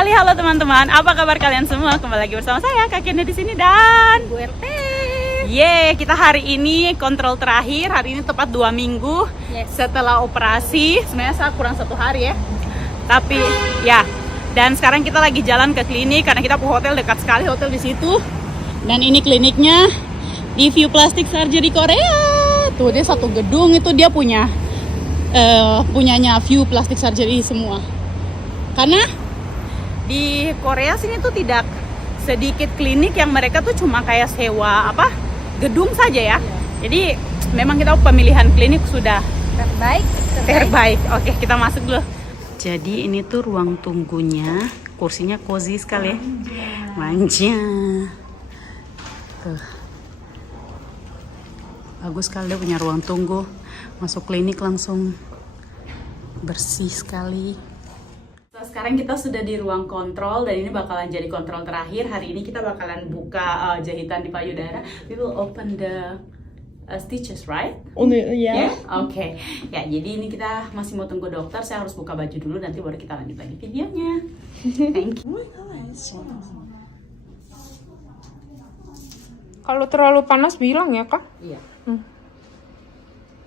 Halo teman-teman, apa kabar kalian semua? Kembali lagi bersama saya, Kak Kenda di sini dan Bu RT. Kita hari ini kontrol terakhir. Hari ini tepat 2 minggu setelah operasi. Sebenarnya saya kurang 1 hari ya. Tapi ya, dan sekarang kita lagi jalan ke klinik karena kita ke hotel, dekat sekali hotel di situ. Dan ini kliniknya di View Plastic Surgery Korea. Tuh dia satu gedung itu dia punyanya View Plastic Surgery semua. Karena di Korea sini tuh tidak sedikit klinik yang mereka tuh cuma kayak sewa gedung saja ya. Jadi memang kita pemilihan klinik sudah terbaik. Oke, kita masuk dulu. Jadi ini tuh ruang tunggunya, kursinya cozy sekali ya. Manja. Tuh. Bagus sekali dia punya ruang tunggu. Masuk klinik langsung bersih sekali. Sekarang kita sudah di ruang kontrol dan ini bakalan jadi kontrol terakhir. Hari ini kita bakalan buka jahitan di payudara. We will open the stitches, right? Yeah. Oke. Ya, jadi ini kita masih mau tunggu dokter. Saya harus buka baju dulu, nanti baru kita lanjut lagi videonya. Thank you. Kalau terlalu panas bilang ya, Kak? Iya.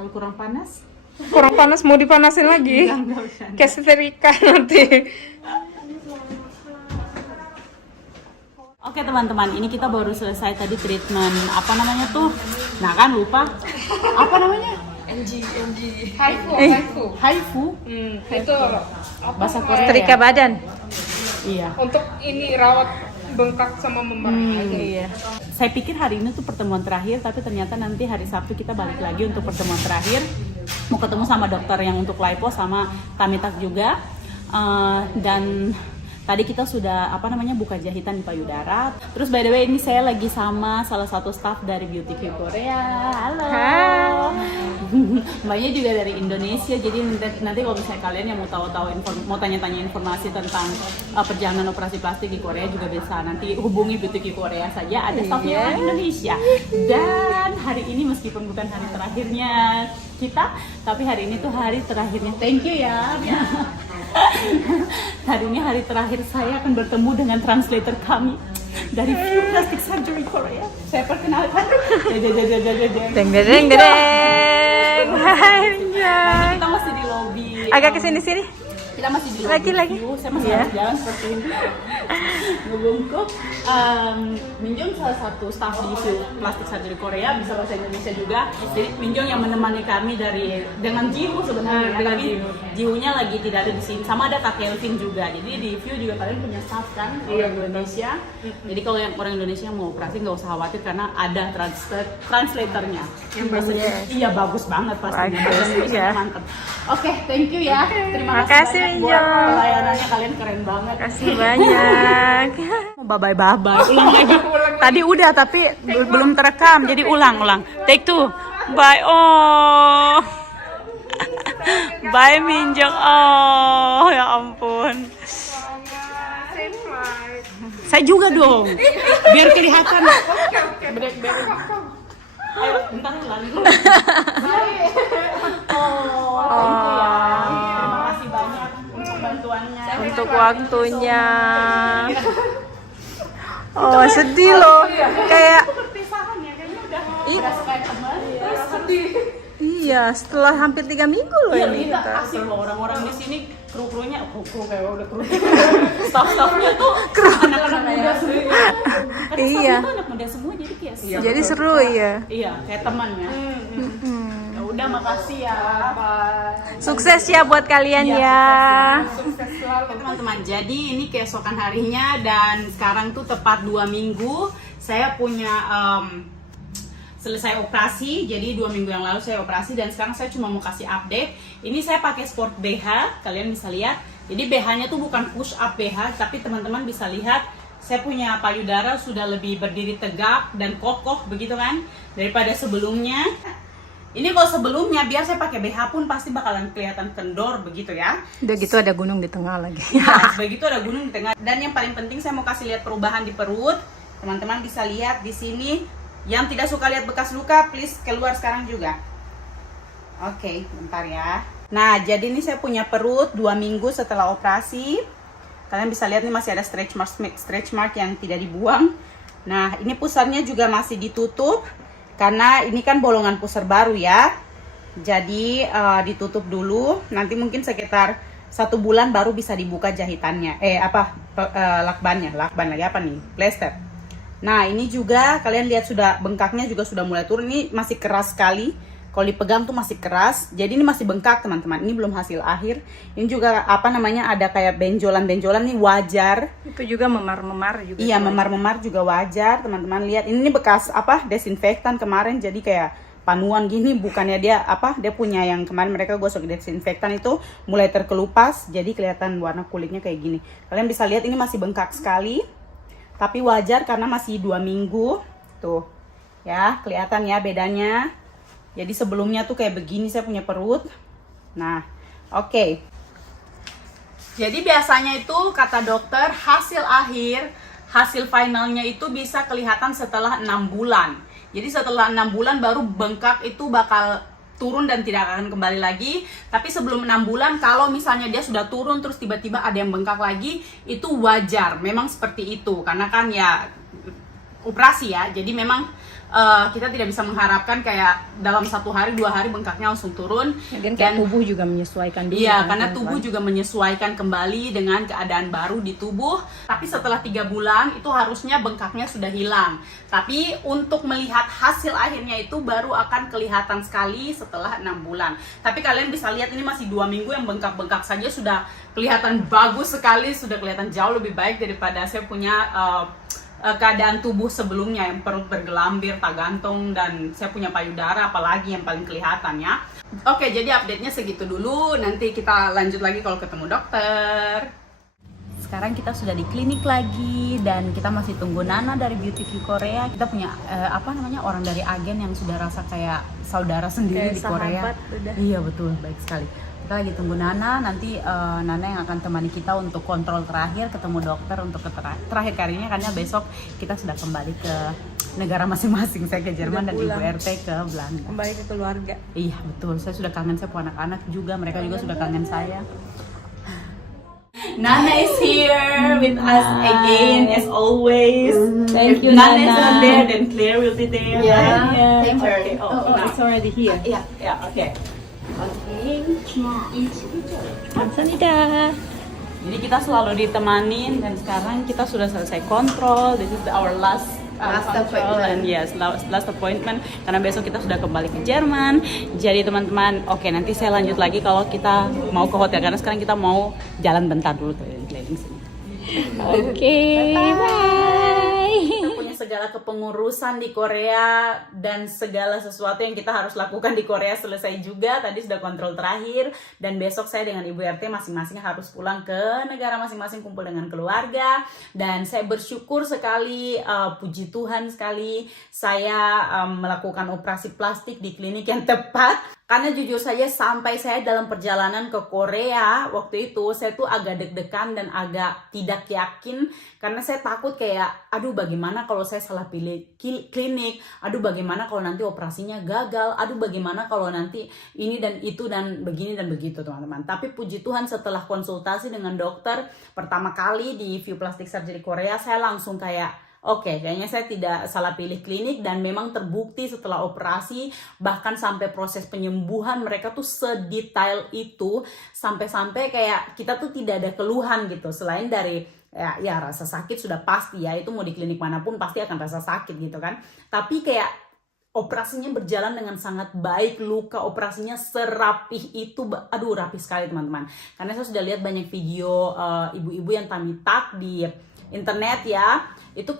Kalau kurang panas? Kurang panas mau dipanasin lagi. Kayak setrika nanti. Oke teman-teman, ini kita baru selesai tadi treatment apa namanya tuh? Nah kan lupa. Apa namanya? Haifu. Itu Bahasa Korea. setrika badan. Iya. Untuk ini rawat bengkak sama memar. Iya. Saya pikir hari ini tuh pertemuan terakhir, tapi ternyata nanti hari Sabtu kita balik lagi untuk pertemuan terakhir. Mau ketemu sama dokter yang untuk lipo sama tummy tuck juga. Dan tadi kita sudah buka jahitan di payudara. Terus by the way ini saya lagi sama salah satu staff dari Beauty Q Korea. Halo. Mbaknya juga dari Indonesia. Jadi nanti kalau misalnya kalian yang mau tanya-tanya informasi tentang perjalanan operasi plastik di Korea juga bisa nanti hubungi Beauty Q Korea saja. Ada staffnya orang Indonesia. Dan hari ini meskipun bukan hari terakhirnya kita, tapi hari ini tuh hari terakhirnya. Thank you ya. Hari ini hari terakhir saya akan bertemu dengan translator kami dari View Plastic Surgery Korea. Saya perkenalkan. Deng. Kita masih di lobby. Agak kesini. Kita masih di lobby. Lagi. View. Saya masih harus jalan seperti ini. Ngebungkuk. Minjong salah satu staff di View Plastic Surgery Korea, bisa bahasa Indonesia juga. Jadi Minjong yang menemani kami dengan Jihu sebenarnya, tapi Jihunya lagi tidak ada di sini. Sama ada Kak Kelvin juga. Jadi di View juga kalian punya staff kan orang Indonesia. Jadi kalau yang orang Indonesia mau operasi nggak usah khawatir karena ada translatornya. Iya bagus banget pastinya. Bahasa Indonesia mantap. Oke, thank you ya. Terima kasih banyak buat pelayanannya, kalian keren banget. Kasih banyak. Bye-bye. Ulang lagi. Tadi udah tapi belum terekam. Jadi ulang. Take 2. Bye. Oh. Bye Minjong. Oh, ya ampun. Saya juga dong. Biar kelihatan. Ayo, bentar lagi. Thank you ya. Terima kasih banyak untuk bantuannya. Untuk waktunya. Oh, sedih loh. Kayak perpisahan ya, kayaknya udah kayak teman. Sedih. iya, setelah hampir 3 minggu loh ini Kita kita. kasih loh orang-orang di sini kru-krunya kayak udah kru. Staff-staffnya tuh anak-anak muda semua. Karena Iya. staffnya tuh anak muda semua jadi kayak Jadi seru ya. Iya, kayak teman ya. Ya udah, makasih ya. Sukses ya buat kalian Iya, ya. Sukses selalu teman-teman. Jadi ini keesokan harinya dan sekarang tuh tepat 2 minggu saya punya selesai operasi. Jadi 2 minggu yang lalu saya operasi dan sekarang saya cuma mau kasih update. Ini saya pakai sport BH, kalian bisa lihat. Jadi BH-nya tuh bukan push up BH, tapi teman-teman bisa lihat saya punya payudara sudah lebih berdiri tegak dan kokoh begitu kan daripada sebelumnya. Ini kalau sebelumnya biar saya pakai BH pun pasti bakalan kelihatan kendor begitu ya. Udah gitu ada gunung di tengah lagi. Ya, begitu ada gunung di tengah. Dan yang paling penting saya mau kasih lihat perubahan di perut. Teman-teman bisa lihat di sini. Yang tidak suka lihat bekas luka, please keluar sekarang juga. Oke, bentar ya. Nah, jadi ini saya punya perut 2 minggu setelah operasi. Kalian bisa lihat nih masih ada stretch mark yang tidak dibuang. Nah, ini pusarnya juga masih ditutup karena ini kan bolongan pusar baru ya. Jadi ditutup dulu. Nanti mungkin sekitar 1 bulan baru bisa dibuka jahitannya. Lakban lagi apa nih? Plester. Nah, ini juga kalian lihat sudah bengkaknya juga sudah mulai turun. Ini masih keras sekali. Kalau dipegang tuh masih keras, jadi ini masih bengkak teman-teman. Ini belum hasil akhir. Ini juga ada kayak benjolan-benjolan nih, wajar. Itu juga memar-memar juga. Iya, memar-memar juga wajar teman-teman. Lihat ini bekas desinfektan kemarin, jadi kayak panuan gini. Bukannya dia punya yang kemarin mereka gosok desinfektan itu mulai terkelupas, jadi kelihatan warna kulitnya kayak gini. Kalian bisa lihat ini masih bengkak sekali, tapi wajar karena masih 2 minggu. Tuh ya, kelihatan ya bedanya. Jadi sebelumnya tuh kayak begini saya punya perut. Nah, oke. Jadi biasanya itu kata dokter hasil finalnya itu bisa kelihatan setelah 6 bulan. Jadi setelah 6 bulan baru bengkak itu bakal turun dan tidak akan kembali lagi. Tapi sebelum 6 bulan kalau misalnya dia sudah turun terus tiba-tiba ada yang bengkak lagi, itu wajar. Memang seperti itu karena kan ya operasi ya. Jadi memang kita tidak bisa mengharapkan kayak dalam 1 hari 2 hari bengkaknya langsung turun. Dan tubuh juga menyesuaikan dulu. Iya, karena tubuh juga menyesuaikan kembali dengan keadaan baru di tubuh. Tapi setelah 3 bulan itu harusnya bengkaknya sudah hilang. Tapi untuk melihat hasil akhirnya itu baru akan kelihatan sekali setelah 6 bulan. Tapi kalian bisa lihat ini masih 2 minggu yang bengkak-bengkak saja sudah kelihatan bagus sekali, sudah kelihatan jauh lebih baik daripada saya punya keadaan tubuh sebelumnya yang perut bergelambir, tak gantung, dan saya punya payudara apalagi yang paling kelihatan ya. Oke, jadi update-nya segitu dulu. Nanti kita lanjut lagi kalau ketemu dokter. Sekarang kita sudah di klinik lagi dan kita masih tunggu Nana dari Beauty Q Korea. Kita punya orang dari agen yang sudah rasa kayak saudara sendiri kayak di Korea. udah. Iya betul, baik sekali. Kita lagi tunggu Nana, nanti Nana yang akan temani kita untuk kontrol terakhir, ketemu dokter untuk terakhir kalinya karena besok kita sudah kembali ke negara masing-masing. Saya ke Jerman dan Ibu RT ke Belanda. Kembali ke keluarga. Iya betul, saya sudah kangen, saya punya anak-anak juga, mereka juga sudah kangen saya. Nana is here with us again as always. Thank you, Nana is Nana. not there, then Claire will be there. Yeah. Thank you. Okay. It's already here. Yeah, okay. 감사합니다. Jadi kita selalu ditemanin dan sekarang kita sudah selesai kontrol. This is our last control and yes, last appointment karena besok kita sudah kembali ke Jerman. Jadi teman-teman, oke, nanti saya lanjut lagi kalau kita mau ke hotel karena sekarang kita mau jalan bentar dulu keliling sini. Oke, bye. Kita punya segala kepengurusan di Korea dan segala sesuatu yang kita harus lakukan di Korea selesai juga. Tadi sudah kontrol terakhir dan besok saya dengan Ibu RT masing-masing harus pulang ke negara masing-masing, kumpul dengan keluarga. Dan saya bersyukur sekali, puji Tuhan sekali saya melakukan operasi plastik di klinik yang tepat. Karena jujur saja sampai saya dalam perjalanan ke Korea waktu itu saya tuh agak deg-degan dan agak tidak yakin karena saya takut kayak aduh bagaimana kalau saya salah pilih klinik, aduh bagaimana kalau nanti operasinya gagal, aduh bagaimana kalau nanti ini dan itu dan begini dan begitu teman-teman. Tapi puji Tuhan setelah konsultasi dengan dokter pertama kali di View Plastic Surgery Korea saya langsung kayak oke, kayaknya saya tidak salah pilih klinik dan memang terbukti setelah operasi bahkan sampai proses penyembuhan mereka tuh sedetail itu sampai-sampai kayak kita tuh tidak ada keluhan gitu selain dari ya rasa sakit sudah pasti ya, itu mau di klinik manapun pasti akan rasa sakit gitu kan, tapi kayak operasinya berjalan dengan sangat baik, luka operasinya serapih itu, aduh rapih sekali teman-teman. Karena saya sudah lihat banyak video ibu-ibu yang tummy tuck di internet ya, itu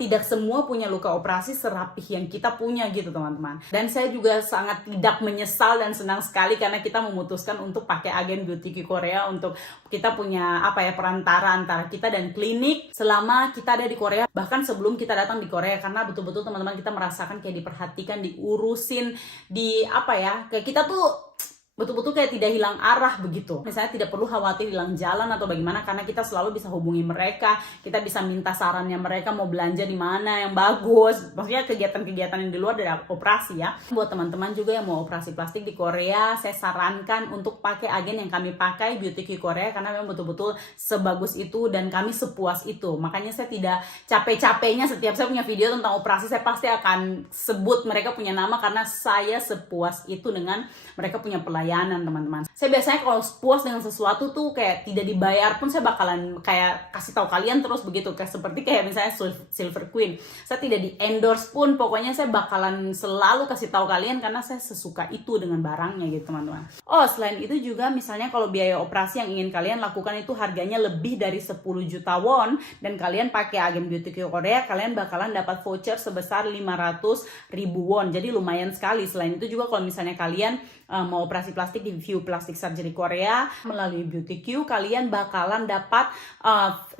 tidak semua punya luka operasi serapih yang kita punya gitu teman-teman. Dan saya juga sangat tidak menyesal dan senang sekali karena kita memutuskan untuk pakai agen Beauty Q Korea untuk kita punya perantara antara kita dan klinik selama kita ada di Korea, bahkan sebelum kita datang di Korea, karena betul-betul teman-teman kita merasakan kayak diperhatikan, diurusin, kayak kita tuh betul-betul kayak tidak hilang arah begitu. Misalnya tidak perlu khawatir hilang jalan atau bagaimana, karena kita selalu bisa hubungi mereka, kita bisa minta sarannya mereka mau belanja di mana yang bagus. Maksudnya kegiatan-kegiatan yang di luar dari operasi ya. Buat teman-teman juga yang mau operasi plastik di Korea, saya sarankan untuk pakai agen yang kami pakai, Beauty Q Korea, karena memang betul-betul sebagus itu dan kami sepuas itu. Makanya saya tidak capek-capeknya setiap saya punya video tentang operasi, saya pasti akan sebut mereka punya nama karena saya sepuas itu dengan mereka punya pelayanan, teman-teman. Saya biasanya kalau puas dengan sesuatu tuh kayak tidak dibayar pun saya bakalan kayak kasih tahu kalian terus begitu, kayak seperti kayak misalnya Silver Queen. Saya tidak di endorse pun, pokoknya saya bakalan selalu kasih tahu kalian karena saya sesuka itu dengan barangnya gitu, teman-teman. Oh, selain itu juga misalnya kalau biaya operasi yang ingin kalian lakukan itu harganya lebih dari 10 juta won dan kalian pakai agen Beauty Q Korea, kalian bakalan dapat voucher sebesar 500.000 won. Jadi lumayan sekali. Selain itu juga kalau misalnya kalian mau operasi plastik di View Plastic Surgery Korea melalui Beauty Q, kalian bakalan dapat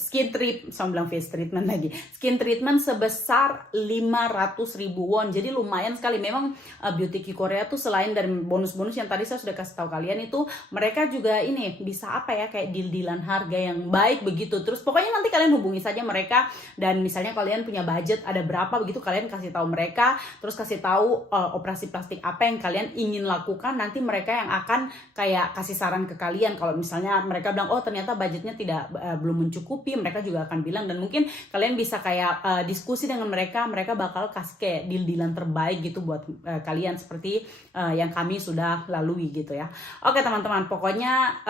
skin treatment sebesar 500.000 won. Jadi lumayan sekali. Memang Beauty Q Korea tuh selain dari bonus-bonus yang tadi saya sudah kasih tahu kalian itu, mereka juga ini bisa apa ya, kayak deal-dealan harga yang baik begitu. Terus pokoknya nanti kalian hubungi saja mereka, dan misalnya kalian punya budget ada berapa begitu, kalian kasih tahu mereka, terus kasih tahu operasi plastik apa yang kalian ingin lakukan. Nanti mereka yang akan kayak kasih saran ke kalian. Kalau misalnya mereka bilang oh ternyata budgetnya belum mencukupi, mereka juga akan bilang, dan mungkin kalian bisa kayak diskusi dengan mereka bakal kasih kayak deal-dealan terbaik gitu buat kalian, seperti yang kami sudah lalui gitu ya. Oke teman-teman, pokoknya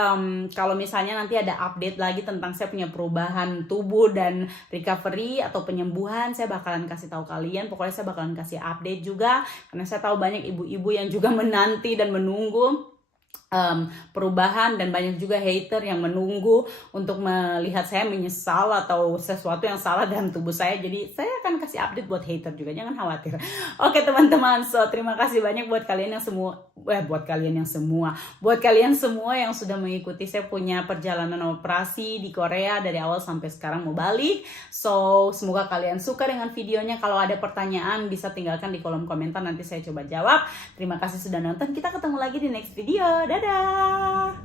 kalau misalnya nanti ada update lagi tentang saya punya perubahan tubuh dan recovery atau penyembuhan, saya bakalan kasih tahu kalian. Pokoknya saya bakalan kasih update juga, karena saya tahu banyak ibu-ibu yang juga menanti dan menunggu perubahan, dan banyak juga hater yang menunggu untuk melihat saya menyesal atau sesuatu yang salah dalam tubuh saya. Jadi saya akan kasih update buat hater juga, jangan khawatir. Oke teman-teman, so terima kasih banyak buat kalian semua yang sudah mengikuti saya punya perjalanan operasi di Korea dari awal sampai sekarang mau balik. So semoga kalian suka dengan videonya. Kalau ada pertanyaan bisa tinggalkan di kolom komentar, nanti saya coba jawab. Terima kasih sudah nonton, kita ketemu lagi di next video. Dadah!